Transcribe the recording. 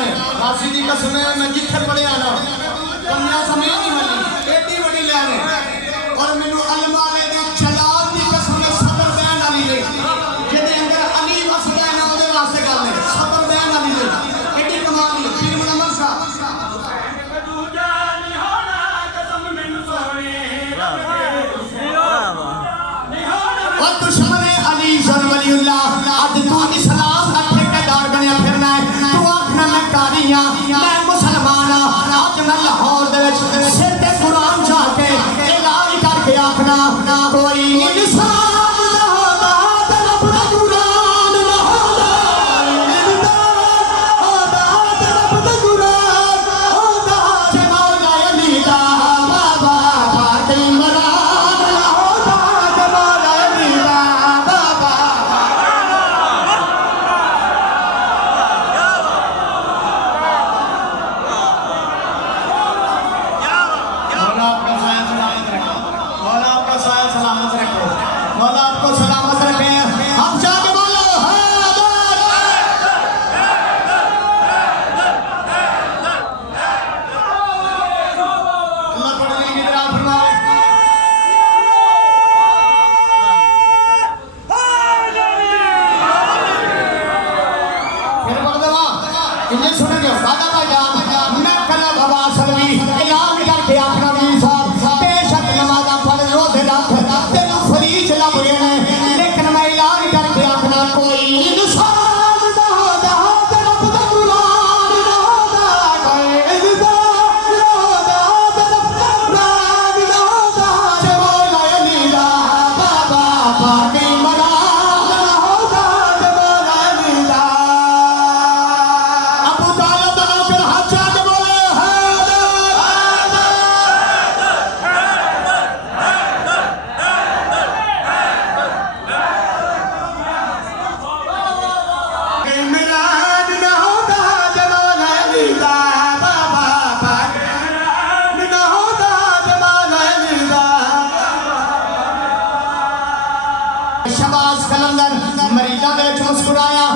है राशि की कसम है मैं जिथे पढ़िया ना कन्या समय नहीं मिली एडी बड़ी लैन है और मैनू अलमारे दी जलाल की कसम है सबर बहन वाली ले जेदे अंदर अली वसदा है ना ओदे वास्ते गल है सबर बहन वाली ले एडी कमाल है पीर मुहम्मद शाह दूजा नहीं होना कसम मैनू सोने और दुश्मन अली शन वलीउल्लाह आज तू इस्लाम का ठेकेदार बनया फिरना है तू आखना मैं कारी हां मैं मुसलमान हां आज मैं लाहौर दे विच सिर ते कुरान चा के ऐलान करके आखना कोई इंसान ना होता ते रब दा कुरान ना होता होता ते रब दा कुरान होता जे मौला अली दा बाबा फातिमा इमरान ना होता जे मौला अली दा बाबा मौला आपका साया सलामत रखो मौला आपको सलामत रखे हम जाके बोलो अल्लाह पढ़ने की तरह फरमाए फिर बोल देवा इन्हें सुनेंगे दादा भाईजान मैं कला बाबा सलवी ऐलान करके आखना भी साहब बेशक नमाज़ां पढ़ रोज़े रख तेनू फरीज लब गए ने लेकिन मैं ऐलान करके आखना कोई इंसान ना होता ते रब दा कुरान ना होता कोई इंसान ना होता ते रब दा कुरान ना होता जे मौला अली दा बाबा फातिमा इमरान ना होता जे मौला अली दा अबू तालिब दा नौकर हाथ जाके बोले इमरान ना होता जे मौला अली दा बाबा फातिमा ना होता जे मौला अली दा शबाज कलंदर मरीज़ां दे विच मुस्कुराया